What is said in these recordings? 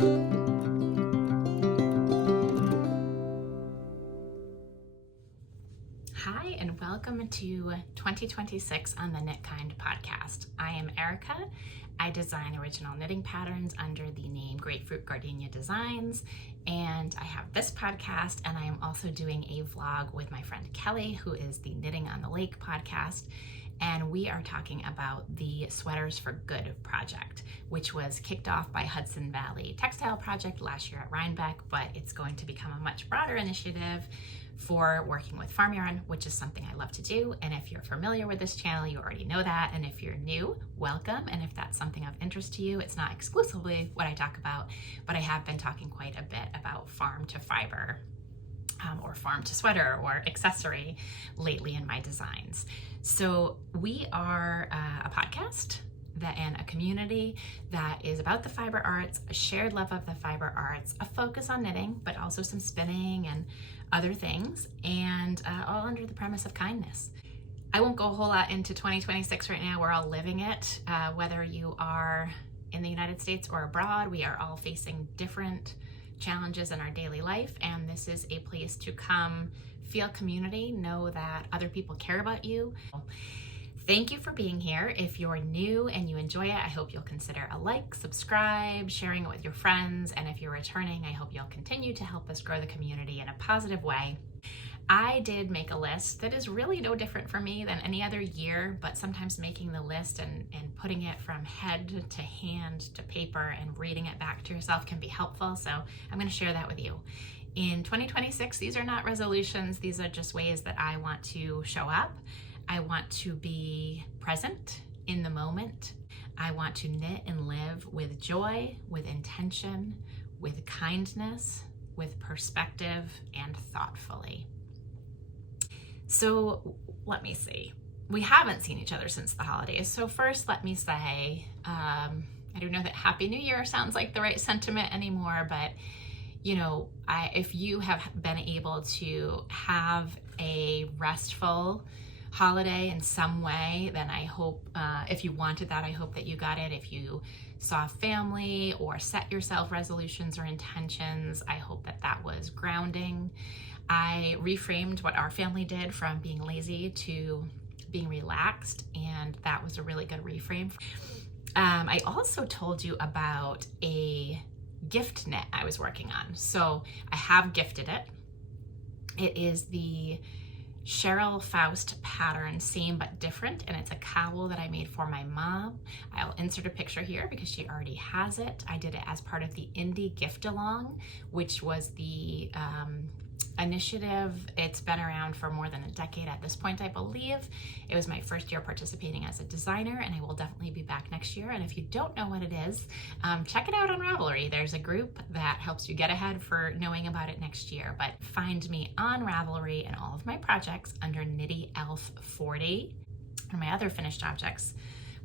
Hi, and welcome to 2026 on the Knit Kind podcast. I am Erika. I design original knitting patterns under the name Grapefruit Gardenia Designs, and I have this podcast, and I am also doing a vlog with my friend Kelly, who is the Knitting on the Lake podcast, and we are talking about the Sweaters for Good project, which was kicked off by Hudson Valley Textile Project last year at Rhinebeck, but it's going to become a much broader initiative for working with farm yarn, which is something I love to do. And if you're familiar with this channel, you already know that. And if you're new, welcome. And if that's something of interest to you, it's not exclusively what I talk about, but I have been talking quite a bit about farm to fiber or farm to sweater or accessory lately in my designs. So we are a podcast and a community that is about the fiber arts, a shared love of the fiber arts, a focus on knitting, but also some spinning and other things, and all under the premise of kindness. I won't go a whole lot into 2026 right now. We're all living it. Whether you are in the United States or abroad, we are all facing different challenges in our daily life, and this is a place to come feel community, know that other people care about you. Thank you for being here. If you're new and you enjoy it, I hope you'll consider a like, subscribe, sharing it with your friends, and if you're returning, I hope you'll continue to help us grow the community in a positive way. I did make a list that is really no different for me than any other year, but sometimes making the list and putting it from head to hand to paper and reading it back to yourself can be helpful, so I'm going to share that with you. In 2026, these are not resolutions, these are just ways that I want to show up. I want to be present in the moment. I want to knit and live with joy, with intention, with kindness, with perspective, and thoughtfully. So let me see. We haven't seen each other since the holidays. So first, let me say, I don't know that Happy New Year sounds like the right sentiment anymore, but you know, if you have been able to have a restful holiday in some way, then I hope, if you wanted that, I hope that you got it. If you saw family or set yourself resolutions or intentions, I hope that that was grounding. I reframed what our family did from being lazy to being relaxed, and that was a really good reframe. I also told you about a gift knit I was working on. So I have gifted it. It is the Cheryl Faust pattern, same but different, and it's a cowl that I made for my mom. I'll insert a picture here because she already has it. I did it as part of the Indie Gift Along, which was the initiative. It's been around for more than a decade at this point, I believe. It was my first year participating as a designer, and I will definitely be back next year. And if you don't know what it is, check it out on Ravelry. There's a group that helps you get ahead for knowing about it next year. But find me on Ravelry and all of my projects under Knitty Elf 40. And my other finished objects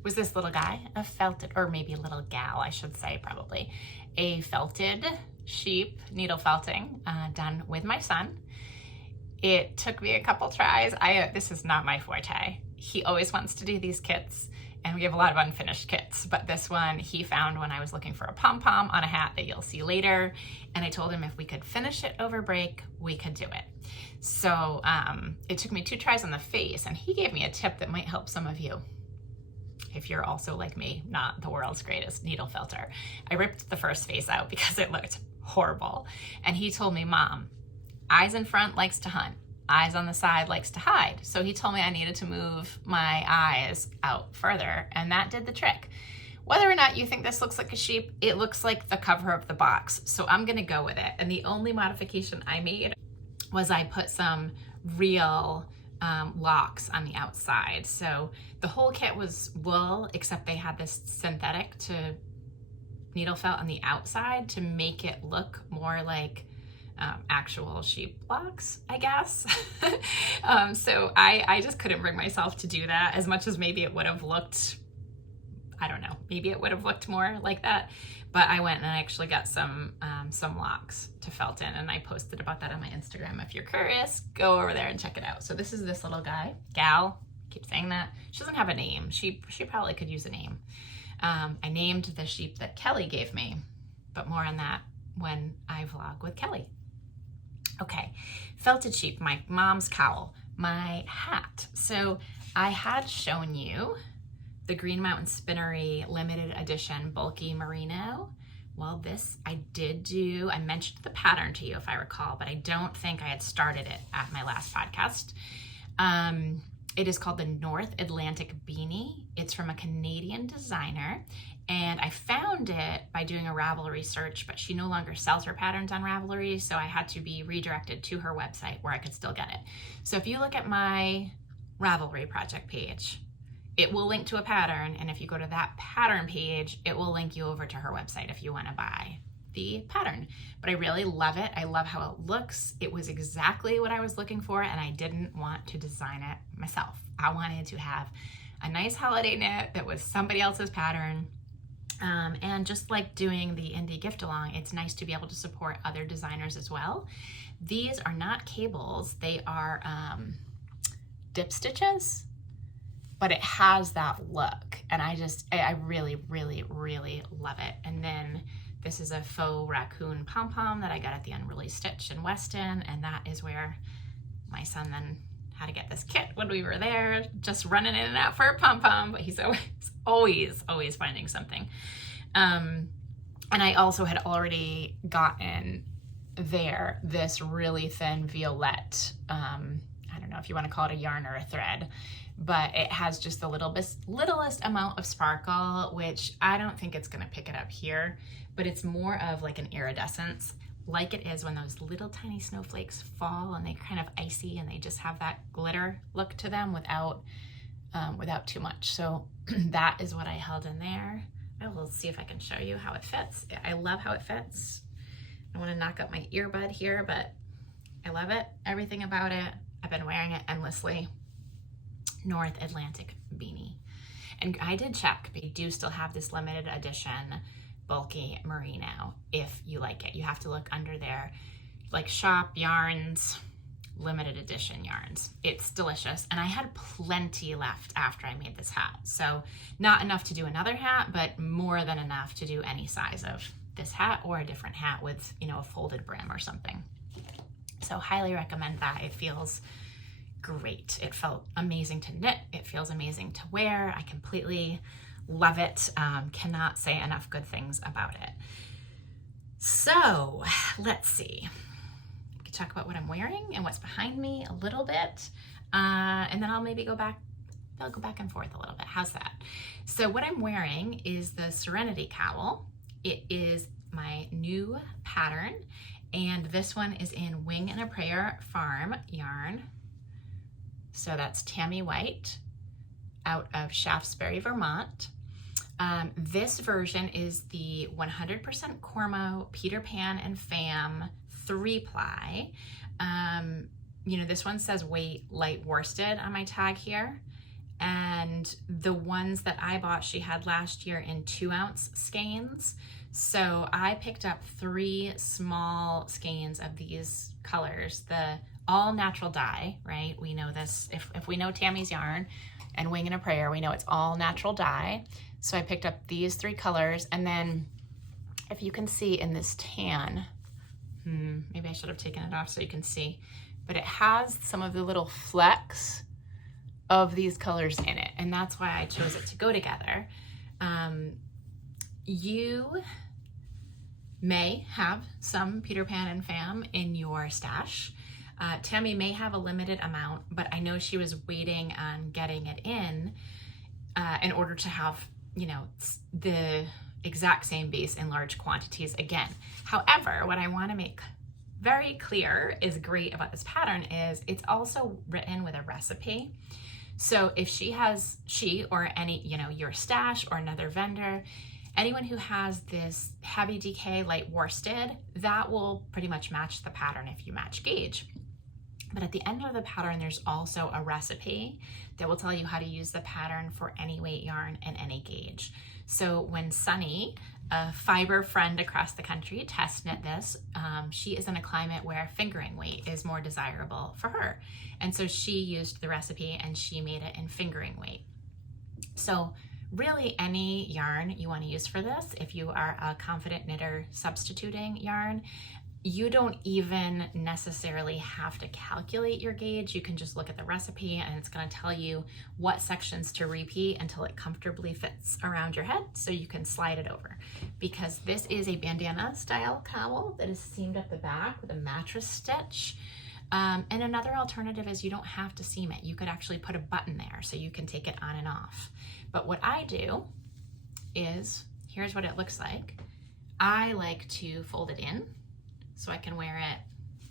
was this little guy, a felted, or maybe a little gal, I should say, probably, a felted sheep needle felting done with my son. It took me a couple tries. This is not my forte. He always wants to do these kits, and we have a lot of unfinished kits, but this one he found when I was looking for a pom-pom on a hat that you'll see later, and I told him if we could finish it over break, we could do it. So it took me 2 tries on the face, and he gave me a tip that might help some of you if you're also like me, not the world's greatest needle felter. I ripped the first face out because it looked horrible. And he told me, Mom, eyes in front likes to hunt, eyes on the side likes to hide. So he told me I needed to move my eyes out further, and that did the trick. Whether or not you think this looks like a sheep, it looks like the cover of the box. So I'm gonna go with it. And the only modification I made was I put some real locks on the outside. So the whole kit was wool, except they had this synthetic to needle felt on the outside to make it look more like actual sheep locks, I guess. So I just couldn't bring myself to do that, as much as maybe it would have looked, I don't know, maybe it would have looked more like that. But I went and I actually got some locks to felt in, and I posted about that on my Instagram. If you're curious, go over there and check it out. So this is this little guy, gal, I keep saying that. She doesn't have a name. She probably could use a name. I named the sheep that Kelly gave me but more on that when I vlog with Kelly. Okay, felted sheep, my mom's cowl, my hat. So I had shown you the Green Mountain Spinnery limited edition bulky merino. Well, this I did do, I mentioned the pattern to you if I recall, but I don't think I had started it at my last podcast. It is called the North Atlantic Beanie. It's from a Canadian designer, and I found it by doing a Ravelry search, but she no longer sells her patterns on Ravelry, so I had to be redirected to her website where I could still get it. So if you look at my Ravelry project page, it will link to a pattern, and if you go to that pattern page, it will link you over to her website if you want to buy the pattern. But I really love it. I love how it looks. It was exactly what I was looking for, and I didn't want to design it myself. I wanted to have a nice holiday knit that was somebody else's pattern. And just like doing the indie gift along, it's nice to be able to support other designers as well. These are not cables, they are dip stitches, but it has that look, and I really, really, really love it. And then this is a faux raccoon pom-pom that I got at the Unruly Stitch in Weston, and that is where my son then had to get this kit when we were there, just running in and out for a pom-pom, but he's always finding something. And I also had already gotten there this really thin violette, I don't know if you want to call it a yarn or a thread, but it has just the littlest amount of sparkle, which I don't think it's going to pick it up here, but it's more of like an iridescence, like it is when those little tiny snowflakes fall and they're kind of icy and they just have that glitter look to them without too much. So that is what I held in there. I will see if I can show you how it fits. I love how it fits. I want to knock up my earbud here, but I love it. Everything about it. I've been wearing it endlessly. North Atlantic Beanie. And I did check, but you do still have this limited edition bulky merino if you like it. You have to look under there, like shop yarns, limited edition yarns. It's delicious, and I had plenty left after I made this hat. So not enough to do another hat, but more than enough to do any size of this hat or a different hat with, you know, a folded brim or something. So highly recommend that. It feels great. It felt amazing to knit. It feels amazing to wear. I completely love it. Cannot say enough good things about it. So let's see. I can talk about what I'm wearing and what's behind me a little bit. And then I'll maybe go back and forth a little bit. How's that? So what I'm wearing is the Serenity cowl. It is my new pattern, and this one is in Wing and a Prayer Farm yarn. So that's Tammy White out of Shaftesbury, Vermont. This version is the 100% Cormo Peter Pan and Fam 3-ply. You know, this one says weight light worsted on my tag here. And the ones that I bought, she had last year in 2-ounce skeins. So I picked up 3 small skeins of these colors, the all natural dye, right? We know this, if we know Tammy's yarn and Wing and a Prayer, we know it's all natural dye. So I picked up these 3 colors, and then if you can see in this tan, maybe I should have taken it off so you can see, but it has some of the little flecks of these colors in it, and that's why I chose it to go together. You may have some Peter Pan and Fam in your stash. Tammy may have a limited amount, but I know she was waiting on getting it in order to have, you know, the exact same base in large quantities again. However, what I want to make very clear is great about this pattern is it's also written with a recipe. So if she or any, you know, your stash or another vendor, anyone who has this heavy DK light worsted, that will pretty much match the pattern if you match gauge. But at the end of the pattern, there's also a recipe that will tell you how to use the pattern for any weight yarn and any gauge. So when Sunny, a fiber friend across the country, test knit this, she is in a climate where fingering weight is more desirable for her. And so she used the recipe and she made it in fingering weight. So really any yarn you want to use for this. If you are a confident knitter substituting yarn, you don't even necessarily have to calculate your gauge. You can just look at the recipe and it's going to tell you what sections to repeat until it comfortably fits around your head so you can slide it over. Because this is a bandana style cowl that is seamed at the back with a mattress stitch. And another alternative is you don't have to seam it. You could actually put a button there so you can take it on and off. But what I do is, here's what it looks like. I like to fold it in so I can wear it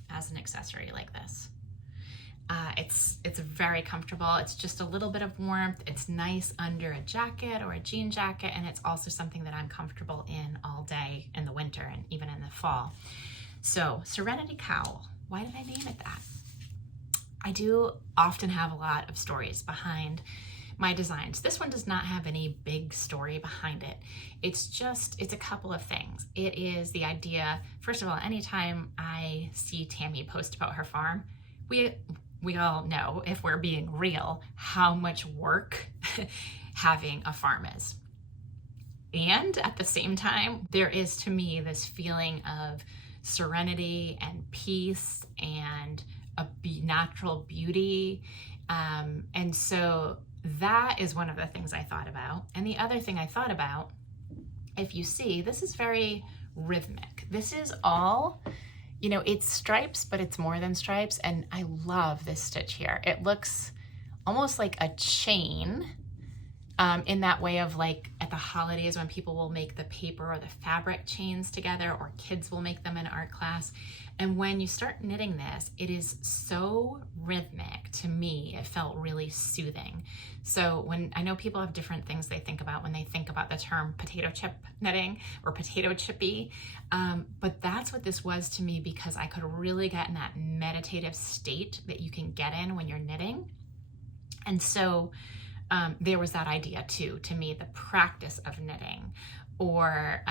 as an accessory like this. It's very comfortable. It's just a little bit of warmth. It's nice under a jacket or a jean jacket, and it's also something that I'm comfortable in all day in the winter and even in the fall. So Serenity cowl, why did I name it that? I do often have a lot of stories behind my designs. This one does not have any big story behind it. It's a couple of things. It is the idea, first of all, anytime I see Tammy post about her farm, we all know, if we're being real, how much work having a farm is. And at the same time, there is to me this feeling of serenity and peace and a natural beauty. And so that is one of the things I thought about. And the other thing I thought about, if you see, this is very rhythmic. This is all, you know, it's stripes, but it's more than stripes. And I love this stitch here. It looks almost like a chain, in that way of like at the holidays when people will make the paper or the fabric chains together, or kids will make them in art class. And when you start knitting this, it is so rhythmic. To me, it felt really soothing. So when I know people have different things they think about when they think about the term potato chip knitting or potato chippy, but that's what this was to me, because I could really get in that meditative state that you can get in when you're knitting. And so there was that idea too, to me, the practice of knitting, or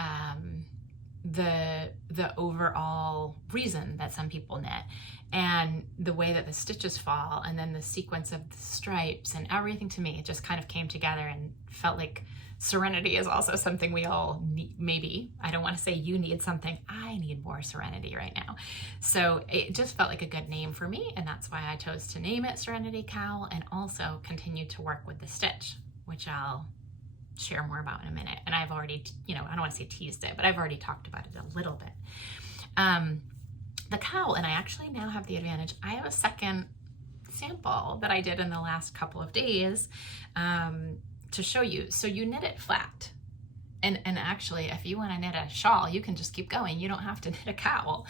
the overall reason that some people knit, and the way that the stitches fall, and then the sequence of the stripes and everything. To me, it just kind of came together and felt like serenity is also something we all need. Maybe, I don't want to say you need something, I need more serenity right now. So it just felt like a good name for me, and that's why I chose to name it Serenity Cowl, and also continue to work with the stitch, which I'll share more about in a minute. And I've already, you know, I don't want to say teased it, but I've already talked about it a little bit. The cowl, and I actually now have the advantage, I have a second sample that I did in the last couple of days to show you. So you knit it flat. And actually, if you want to knit a shawl, you can just keep going. You don't have to knit a cowl,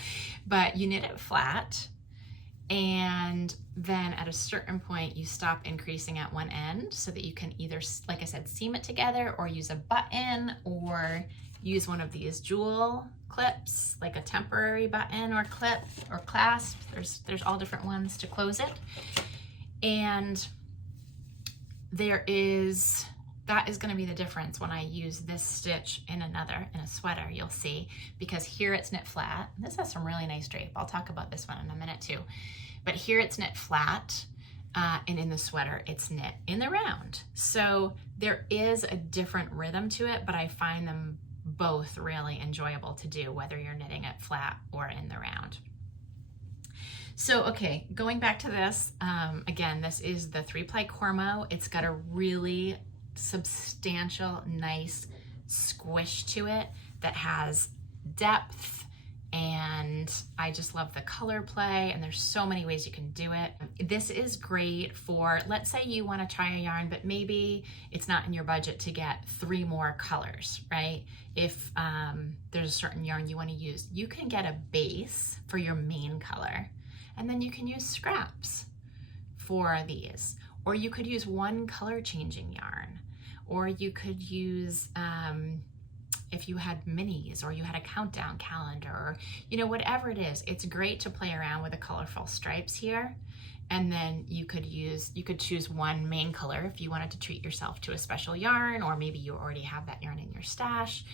but you knit it flat. And then at a certain point, you stop increasing at one end so that you can either, like I said, seam it together, or use a button, or use one of these jewel clips, like a temporary button or clip or clasp. There's all different ones to close it. And that is going to be the difference when I use this stitch in a sweater, you'll see, because here it's knit flat. This has some really nice drape. I'll talk about this one in a minute too. But here it's knit flat, and in the sweater it's knit in the round. So there is a different rhythm to it, but I find them both really enjoyable to do, whether you're knitting it flat or in the round. So, okay, going back to this, again, this is the 3-ply Cormo. It's got a really substantial, nice squish to it that has depth, and I just love the color play, and there's so many ways you can do it. This is great for, let's say you want to try a yarn, but maybe it's not in your budget to get 3 more colors, right? If there's a certain yarn you want to use, you can get a base for your main color, and then you can use scraps for these, or you could use one color changing yarn, or you could use, if you had minis, or you had a countdown calendar, or, you know, whatever it is, it's great to play around with the colorful stripes here. And then you could choose one main color if you wanted to treat yourself to a special yarn, or maybe you already have that yarn in your stash.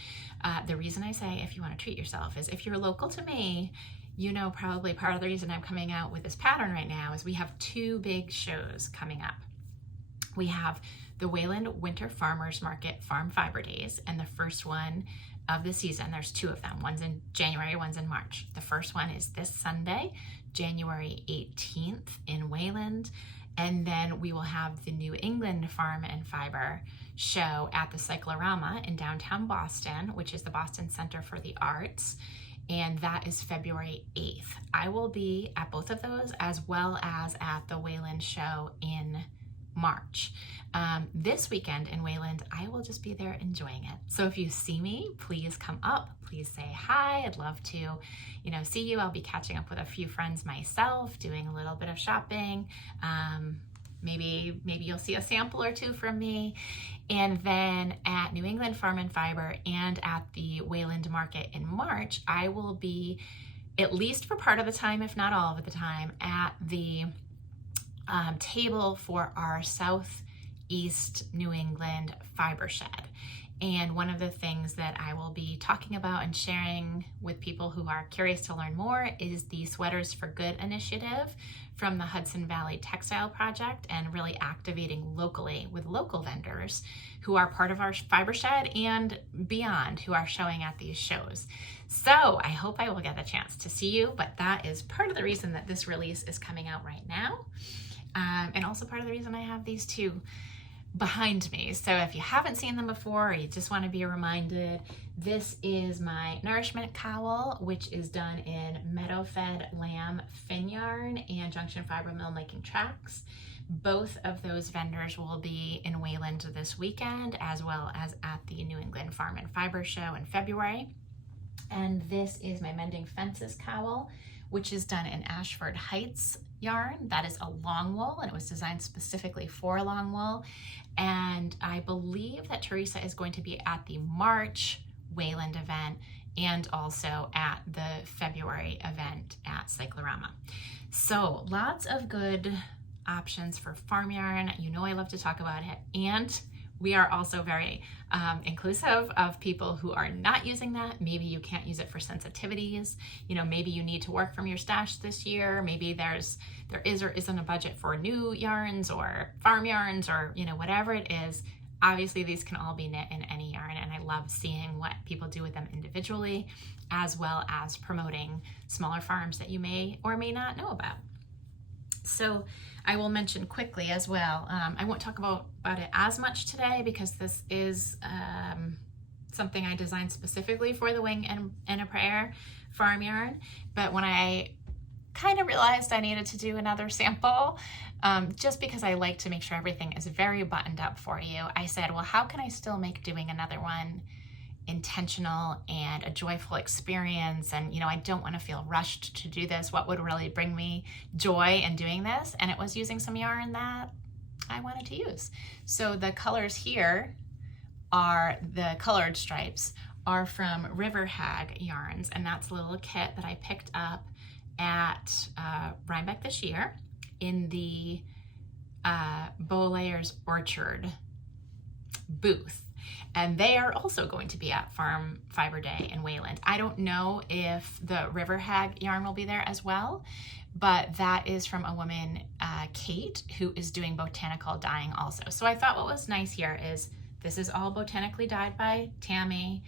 The reason I say if you want to treat yourself is if you're local to me, you know, probably part of the reason I'm coming out with this pattern right now is we have 2 big shows coming up. We have the Wayland Winter Farmers Market Farm Fiber Days, and the first one of the season, there's 2 of them. One's in January, one's in March. The first one is this Sunday, January 18th in Wayland. And then we will have the New England Farm and Fiber show at the Cyclorama in downtown Boston, which is the Boston Center for the Arts. And that is February 8th. I will be at both of those as well as at the Wayland show in March. This weekend in Wayland, I will just be there enjoying it. So if you see me, please come up, please say hi. I'd love to, see you. I'll be catching up with a few friends myself, doing a little bit of shopping. Maybe you'll see a sample or 2 from me. And then at New England Farm and Fiber and at the Wayland Market in March, I will be, at least for part of the time, if not all of the time, at the table for our Southeast New England fiber shed. And one of the things that I will be talking about and sharing with people who are curious to learn more is the Sweaters for Good initiative from the Hudson Valley Textile Project, and really activating locally with local vendors who are part of our fiber shed and beyond, who are showing at these shows. So I hope I will get a chance to see you, but that is part of the reason that this release is coming out right now. And also part of the reason I have these 2 behind me. So if you haven't seen them before, or you just want to be reminded, this is my nourishment cowl, which is done in meadow-fed lamb fin yarn and Junction Fiber Mill making tracks. Both of those vendors will be in Wayland this weekend, as well as at the New England Farm and Fiber show in February. And this is my Mending Fences cowl, which is done in Ashford Heights yarn. That is a long wool, and it was designed specifically for long wool. And I believe that Teresa is going to be at the March Wayland event and also at the February event at Cyclorama. So lots of good options for farm yarn. I love to talk about it. And we are also very inclusive of people who are not using that. Maybe you can't use it for sensitivities. Maybe you need to work from your stash this year. Maybe there is or isn't a budget for new yarns or farm yarns, or whatever it is. Obviously, these can all be knit in any yarn, and I love seeing what people do with them individually, as well as promoting smaller farms that you may or may not know about. So I will mention quickly as well, I won't talk about it as much today because this is something I designed specifically for the Wing and a Prayer farm yarn. But when I kind of realized I needed to do another sample, just because I like to make sure everything is very buttoned up for you, I said, well, how can I still make doing another one intentional and a joyful experience? And I don't want to feel rushed to do this. What would really bring me joy in doing this? And it was using some yarn that I wanted to use. So the colors here are the colored stripes are from River Hag yarns, and that's a little kit that I picked up at Rhinebeck this year in the Bow Layers Orchard booth. And they are also going to be at Farm Fiber Day in Wayland. I don't know if the River Hag yarn will be there as well, but that is from a woman, Kate, who is doing botanical dyeing also. So I thought what was nice here is this is all botanically dyed by Tammy.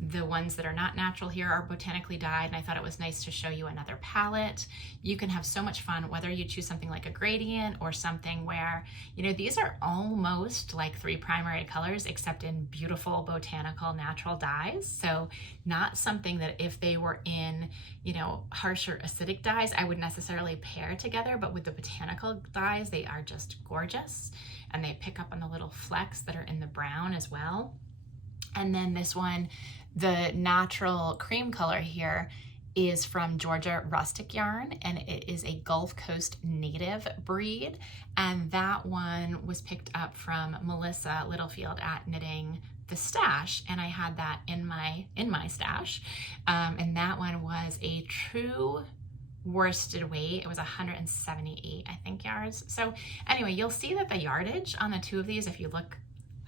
The ones that are not natural here are botanically dyed, and I thought it was nice to show you another palette. You can have so much fun whether you choose something like a gradient or something where, these are almost like 3 primary colors except in beautiful botanical natural dyes. So not something that if they were in, harsher acidic dyes, I would necessarily pair together, but with the botanical dyes, they are just gorgeous, and they pick up on the little flecks that are in the brown as well. And then this one, the natural cream color here, is from Georgia Rustic Yarn, and it is a Gulf Coast native breed. And that one was picked up from Melissa Littlefield at Knitting the Stash, and I had that in my stash. And that one was a true worsted weight. It was 178, I think, yards. So anyway, you'll see that the yardage on the 2 of these, if you look,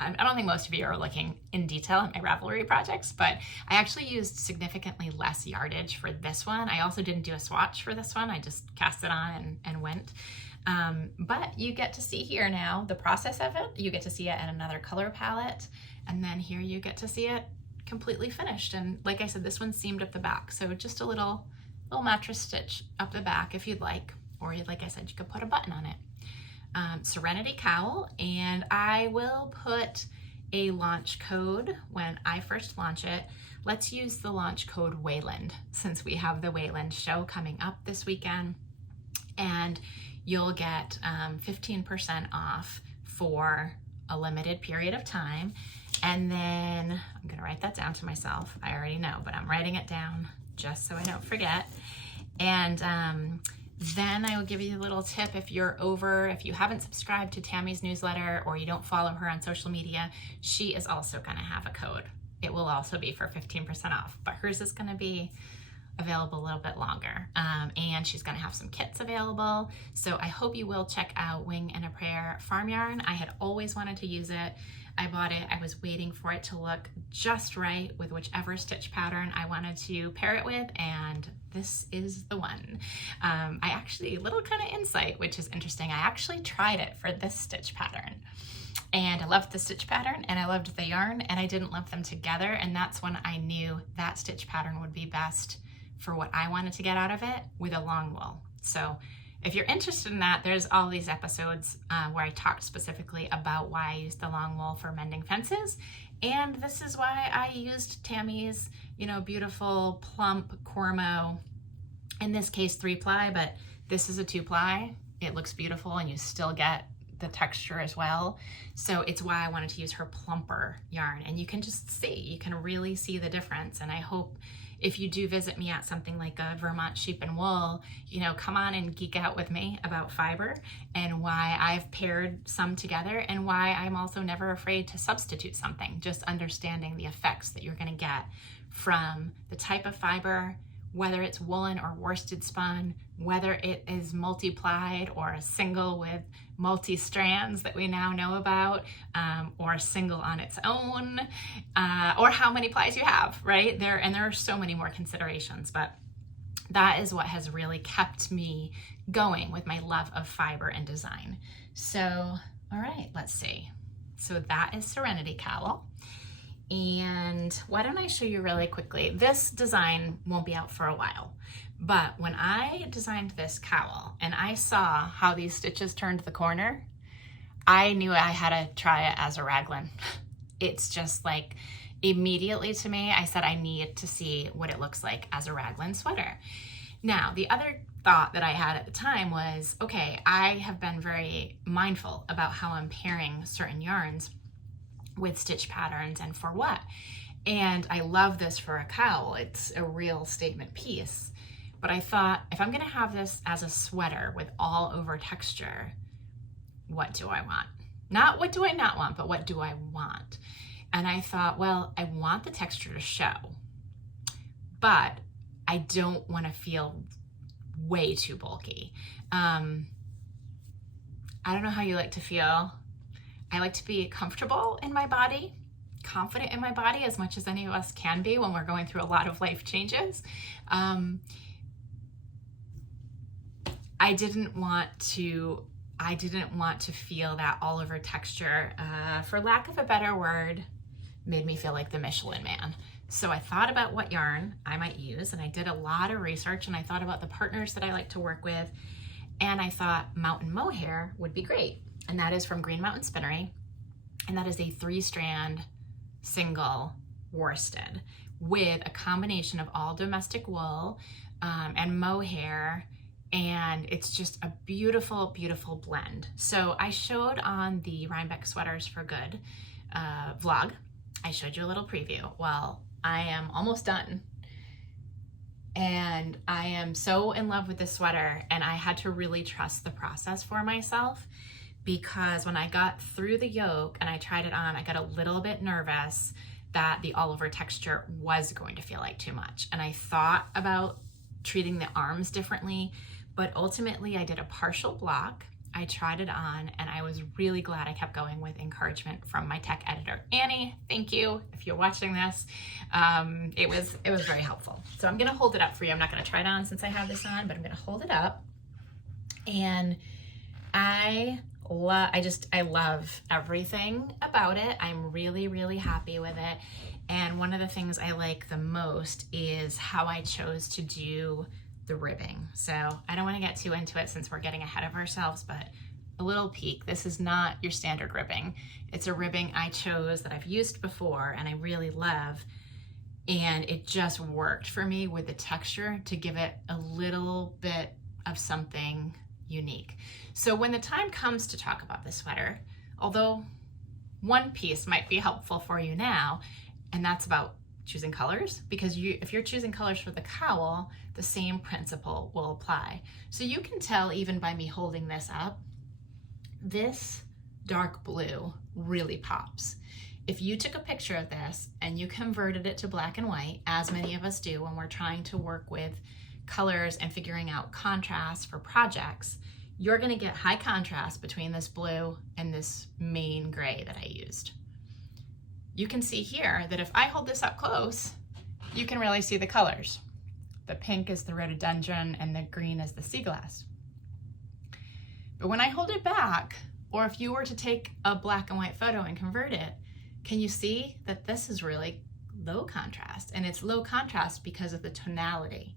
I don't think most of you are looking in detail at my Ravelry projects, but I actually used significantly less yardage for this one. I also didn't do a swatch for this one. I just cast it on and went. But you get to see here now the process of it. You get to see it in another color palette. And then here you get to see it completely finished. And like I said, this one's seamed up the back. So just a little mattress stitch up the back if you'd like, or like I said, you could put a button on it. Serenity cowl, and I will put a launch code when I first launch it. Let's use the launch code Wayland, since we have the Wayland show coming up this weekend, and you'll get 15% off for a limited period of time. And then I'm gonna write that down to myself. I already know, but I'm writing it down just so I don't forget. And then I will give you a little tip if you haven't subscribed to Tammy's newsletter or you don't follow her on social media, she is also gonna have a code. It will also be for 15% off, but hers is gonna be available a little bit longer. And she's gonna have some kits available. So I hope you will check out Wing and a Prayer Farm Yarn. I had always wanted to use it. I bought it, I was waiting for it to look just right with whichever stitch pattern I wanted to pair it with, and this is the one. I actually, little kind of insight, which is interesting, I actually tried it for this stitch pattern. And I loved the stitch pattern and I loved the yarn, and I didn't love them together, and that's when I knew that stitch pattern would be best for what I wanted to get out of it with a long wool. So if you're interested in that, there's all these episodes where I talked specifically about why I used the long wool for mending fences. And this is why I used Tammy's, beautiful plump Cormo, in this case 3-ply, but this is a 2-ply. It looks beautiful and you still get the texture as well. So it's why I wanted to use her plumper yarn. And you can just see, you can really see the difference. And I hope if you do visit me at something like a Vermont Sheep and Wool, come on and geek out with me about fiber and why I've paired some together and why I'm also never afraid to substitute something, just understanding the effects that you're gonna get from the type of fiber, whether it's woolen or worsted spun, whether it is multi-plied or a single with multi-strands that we now know about, or a single on its own, or how many plies you have, right? There are so many more considerations, but that is what has really kept me going with my love of fiber and design. So, all right, let's see. So that is Serenity Cowl. And why don't I show you really quickly? This design won't be out for a while, but when I designed this cowl and I saw how these stitches turned the corner, I knew I had to try it as a raglan. It's just like immediately to me, I said I need to see what it looks like as a raglan sweater. Now, the other thought that I had at the time was, okay, I have been very mindful about how I'm pairing certain yarns with stitch patterns and for what. And I love this for a cowl. It's a real statement piece. But I thought, if I'm gonna have this as a sweater with all over texture, what do I want? Not what do I not want, but what do I want? And I thought, well, I want the texture to show, but I don't wanna feel way too bulky. I don't know how you like to feel. I like to be comfortable in my body, confident in my body as much as any of us can be when we're going through a lot of life changes. I didn't want to feel that all over texture, for lack of a better word, made me feel like the Michelin Man. So I thought about what yarn I might use, and I did a lot of research, and I thought about the partners that I like to work with, and I thought mountain mohair would be great. And that is from Green Mountain Spinnery. And that is a 3-strand single worsted with a combination of all domestic wool and mohair. And it's just a beautiful, beautiful blend. So I showed on the Rhinebeck Sweaters for Good vlog, I showed you a little preview. Well, I am almost done. And I am so in love with this sweater, and I had to really trust the process for myself, because when I got through the yoke and I tried it on, I got a little bit nervous that the all over texture was going to feel like too much. And I thought about treating the arms differently, but ultimately I did a partial block. I tried it on, and I was really glad I kept going with encouragement from my tech editor, Annie. Thank you if you're watching this. It was very helpful. So I'm gonna hold it up for you. I'm not gonna try it on since I have this on, but I'm gonna hold it up. And I love everything about it. I'm really, really happy with it. And one of the things I like the most is how I chose to do the ribbing. So I don't want to get too into it since we're getting ahead of ourselves, but a little peek. This is not your standard ribbing. It's a ribbing I chose that I've used before and I really love. And it just worked for me with the texture to give it a little bit of something unique. So when the time comes to talk about the sweater, although one piece might be helpful for you now, and that's about choosing colors, because if you're choosing colors for the cowl, the same principle will apply. So you can tell even by me holding this up, this dark blue really pops. If you took a picture of this and you converted it to black and white, as many of us do when we're trying to work with colors and figuring out contrast for projects, you're going to get high contrast between this blue and this main gray that I used. You can see here that if I hold this up close, you can really see the colors. The pink is the rhododendron and the green is the sea glass. But when I hold it back, or if you were to take a black and white photo and convert it, can you see that this is really low contrast? And it's low contrast because of the tonality.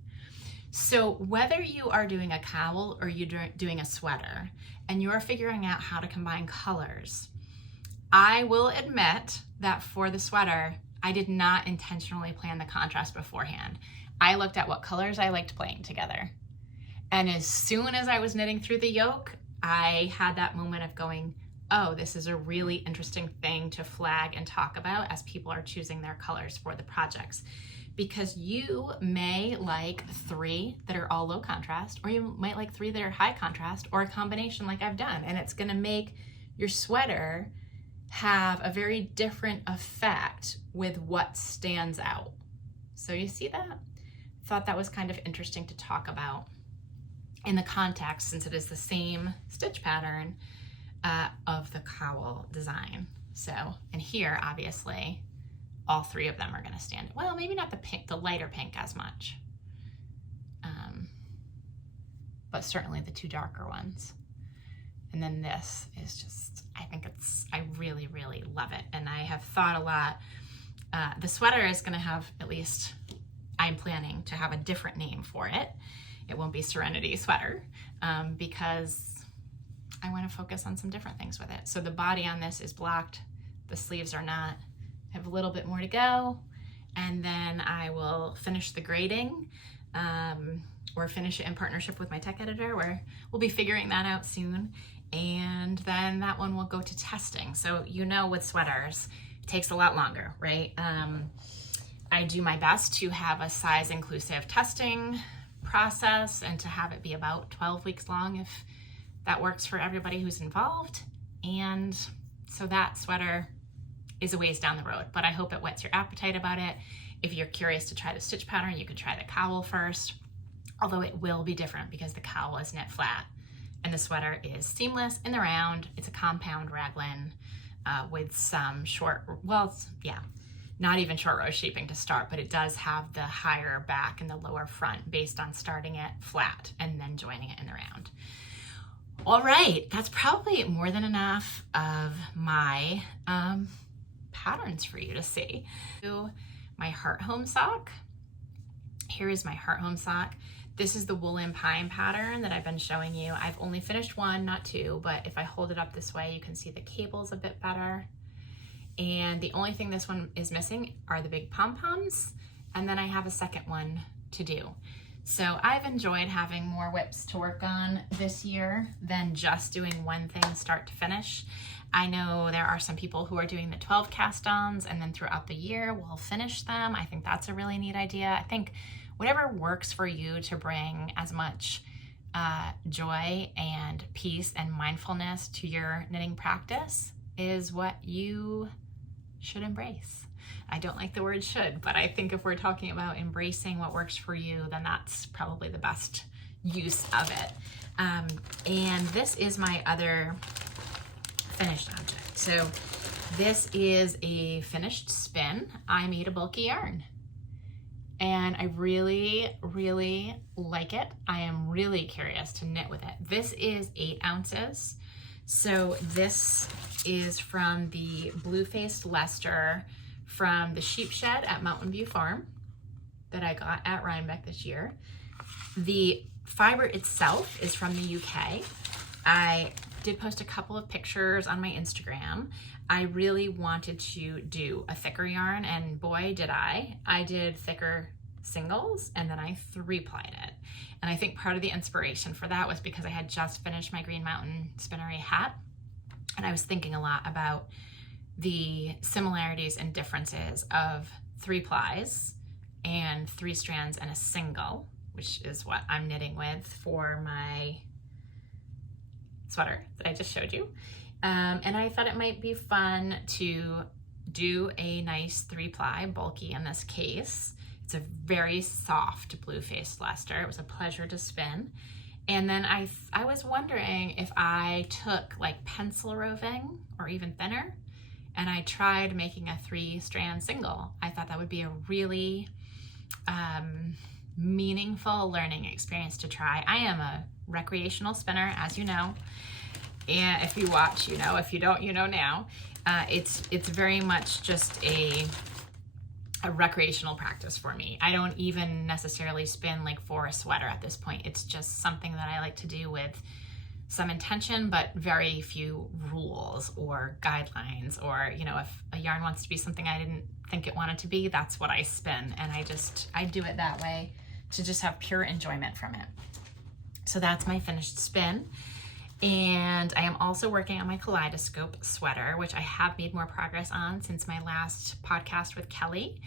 So whether you are doing a cowl or you're doing a sweater and you're figuring out how to combine colors, I will admit that for the sweater, I did not intentionally plan the contrast beforehand. I looked at what colors I liked playing together. And as soon as I was knitting through the yoke, I had that moment of going, oh, this is a really interesting thing to flag and talk about as people are choosing their colors for the projects. Because you may like 3 that are all low contrast, or you might like 3 that are high contrast, or a combination like I've done. And it's gonna make your sweater have a very different effect with what stands out. So you see that? Thought that was kind of interesting to talk about in the context, since it is the same stitch pattern of the cowl design. So, and here, obviously, all 3 of them are gonna stand. Well, maybe not the pink, the lighter pink as much, but certainly the 2 darker ones. And then this is just, I really, really love it. And I have thought a lot. The sweater is gonna have, at least I'm planning to have a different name for it. It won't be Serenity sweater because I wanna focus on some different things with it. So the body on this is blocked, the sleeves are not. I have a little bit more to go, and then I will finish the grading or finish it in partnership with my tech editor, where we'll be figuring that out soon. And then that one will go to testing. So you know with sweaters, it takes a lot longer, right? I do my best to have a size inclusive testing process and to have it be about 12 weeks long if that works for everybody who's involved. And so that sweater is a ways down the road, but I hope it whets your appetite about it. If you're curious to try the stitch pattern, you could try the cowl first, although it will be different because the cowl is knit flat and the sweater is seamless in the round. It's a compound raglan with some short, well, yeah, not even short row shaping to start, but it does have the higher back and the lower front based on starting it flat and then joining it in the round. All right, that's probably more than enough of my patterns for you to see. So my heart home sock. Here is my heart home sock. This is the woolen pine pattern that I've been showing you. I've only finished 1, not 2, but if I hold it up this way, you can see the cables a bit better. And the only thing this one is missing are the big pom-poms, and then I have a second one to do. So I've enjoyed having more whips to work on this year than just doing one thing start to finish. I know there are some people who are doing the 12 cast-ons and then throughout the year we'll finish them. I think that's a really neat idea. I think whatever works for you to bring as much joy and peace and mindfulness to your knitting practice is what you should embrace. I don't like the word should, but I think if we're talking about embracing what works for you, then that's probably the best use of it. And this is my other finished object. So this is a finished spin. I made a bulky yarn. and I really, really like it. I am really curious to knit with it. This is 8 ounces. So this is from the blue-faced Leicester from the sheep shed at Mountain View Farm that I got at Rhinebeck this year. The fiber itself is from the UK. I did post a couple of pictures on my Instagram. I really wanted to do a thicker yarn, and boy did I. I did thicker singles and then I 3-plied it. And I think part of the inspiration for that was because I had just finished my Green Mountain Spinnery hat, and I was thinking a lot about the similarities and differences of 3-plies and 3 strands and a single, which is what I'm knitting with for my sweater that I just showed you. And I thought it might be fun to do a nice 3-ply, bulky in this case. It's a very soft blue-faced Leicester. It was a pleasure to spin. And then I was wondering if I took like pencil roving or even thinner, and I tried making a 3-strand single. I thought that would be a really meaningful learning experience to try. I am a recreational spinner, as you know. And if you watch, you know. If you don't, you know now. It's very much just a recreational practice for me. I don't even necessarily spin like for a sweater at this point. It's just something that I like to do with some intention, but very few rules or guidelines, or, you know, if a yarn wants to be something I didn't think it wanted to be, that's what I spin. And I do it that way to just have pure enjoyment from it. So that's my finished spin. And I am also working on my kaleidoscope sweater, which I have made more progress on since my last podcast with Kelly.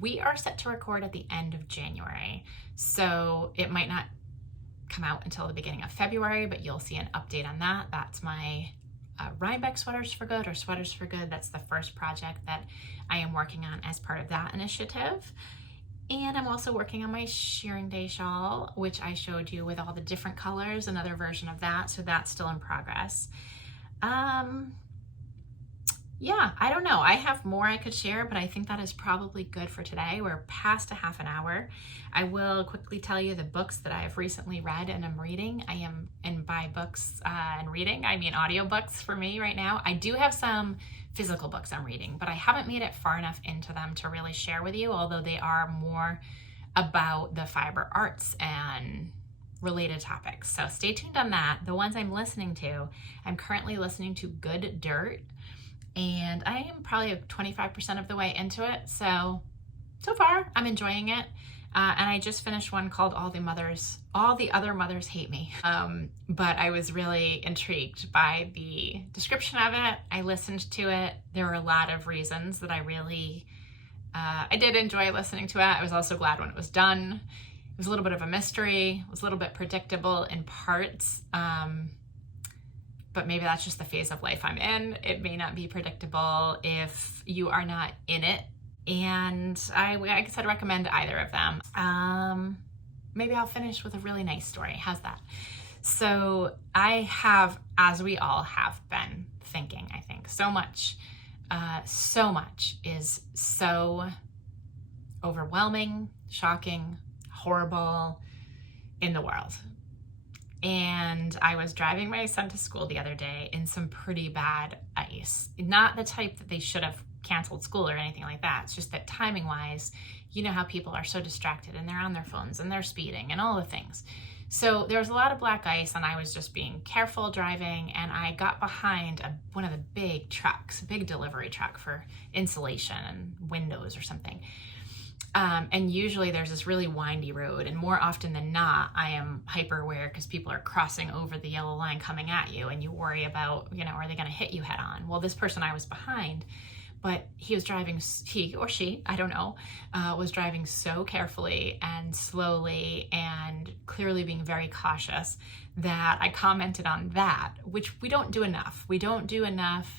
We are set to record at the end of January, so it might not come out until the beginning of February, but you'll see an update on that. That's my Rhinebeck Sweaters for Good, or Sweaters for Good. That's the first project that I am working on as part of that initiative. And I'm also working on my Shearing Day shawl, which I showed you with all the different colors, another version of that. So that's still in progress. Yeah, I don't know. I have more I could share, but I think that is probably good for today. We're past a half an hour. I will quickly tell you the books that I have recently read and I'm reading. I am, and by books and reading, I mean audiobooks for me right now. I do have some physical books I'm reading, but I haven't made it far enough into them to really share with you, although they are more about the fiber arts and related topics. So stay tuned on that. The ones I'm listening to, I'm currently listening to Good Dirt, and I am probably 25% of the way into it. So far I'm enjoying it. And I just finished one called All the Other Mothers Hate Me. But I was really intrigued by the description of it. I listened to it. There were a lot of reasons that I really, I did enjoy listening to it. I was also glad when it was done. It was a little bit of a mystery. It was a little bit predictable in parts. But maybe that's just the phase of life I'm in. It may not be predictable if you are not in it. And I guess I'd recommend either of them. Maybe I'll finish with a really nice story. How's that? So I have, as we all have been thinking, I think, so much is so overwhelming, shocking, horrible in the world. And I was driving my son to school the other day in some pretty bad ice. Not the type that they should have canceled school or anything like that. It's just that timing wise, you know how people are so distracted and they're on their phones and they're speeding and all the things. So there was a lot of black ice and I was just being careful driving, and I got behind one of the big trucks, a big delivery truck for insulation and windows or something. And usually there's this really windy road, and more often than not, I am hyper aware because people are crossing over the yellow line coming at you, and you worry about, you know, are they going to hit you head on? Well, this person I was behind, but he or she, I don't know, was driving so carefully and slowly and clearly being very cautious that I commented on that, which we don't do enough. We don't do enough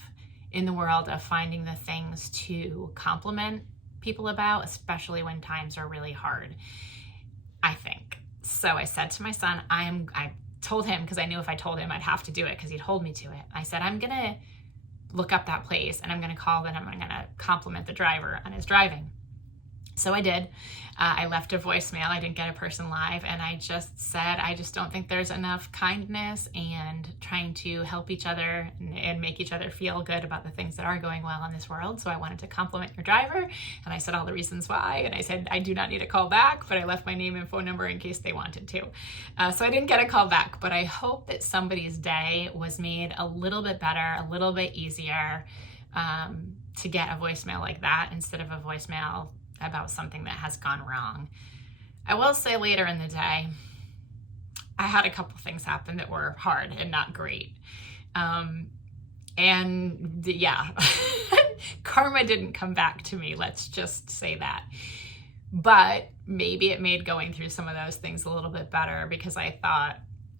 in the world of finding the things to compliment people about, especially when times are really hard, I think. So I said to my son, I told him, because I knew if I told him I'd have to do it because he'd hold me to it. I said, I'm gonna look up that place and I'm gonna call them and I'm gonna compliment the driver on his driving. So I did. I left a voicemail. I didn't get a person live, and I just said, I just don't think there's enough kindness and trying to help each other and make each other feel good about the things that are going well in this world. So I wanted to compliment your driver, and I said all the reasons why, and I said I do not need a call back, but I left my name and phone number in case they wanted to. So I didn't get a call back, but I hope that somebody's day was made a little bit better, a little bit easier, to get a voicemail like that instead of a voicemail about something that has gone wrong. I will say later in the day, I had a couple things happen that were hard and not great. Yeah, karma didn't come back to me, let's just say that. But maybe it made going through some of those things a little bit better, because I thought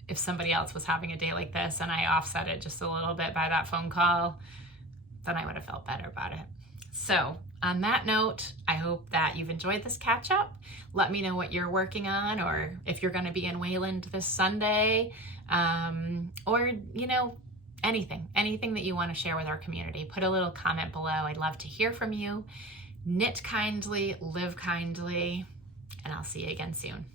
if somebody else was having a day like this and I offset it just a little bit by that phone call, then I would have felt better about it. So on that note, I hope that you've enjoyed this catch up. Let me know what you're working on, or if you're going to be in Wayland this Sunday, or, you know, anything that you want to share with our community. Put a little comment below. I'd love to hear from you. Knit kindly, live kindly, and I'll see you again soon.